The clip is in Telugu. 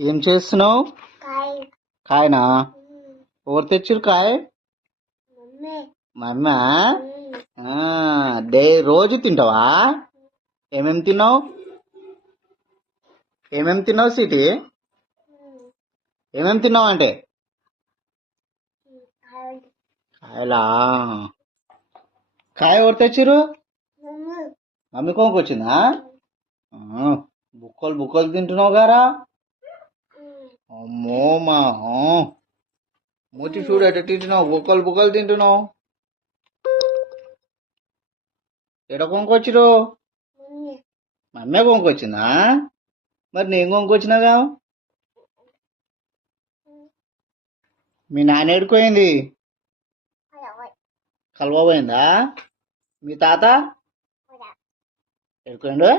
ఏం చేస్తున్నావు? కాయనా? ఎవరు తెచ్చిరు కాయ? మమ్మా. రోజు తింటావా? ఏమేమి తిన్నావు? సిటీ? ఏమేమి తిన్నావు అంటే? కాయలా? కాయ ఎవరు తెచ్చిరు? మమ్మీ కొనుకొచ్చిందా? బుక్కలు బుక్కలు తింటున్నావు గారా? అమ్మో మా మూతి చూడు ఎట తింటున్నావు, బుక్కలు బుక్కలు తింటున్నావు. ఎట కొనుకొచ్చిరు? మమ్మే కొనుకొచ్చిందా? మరి నేను కొనుకొచ్చినాగా. మీ నాన్న ఏడుకోయింది? కలవ పోయిందా? మీ తాత ఏడుకోండు.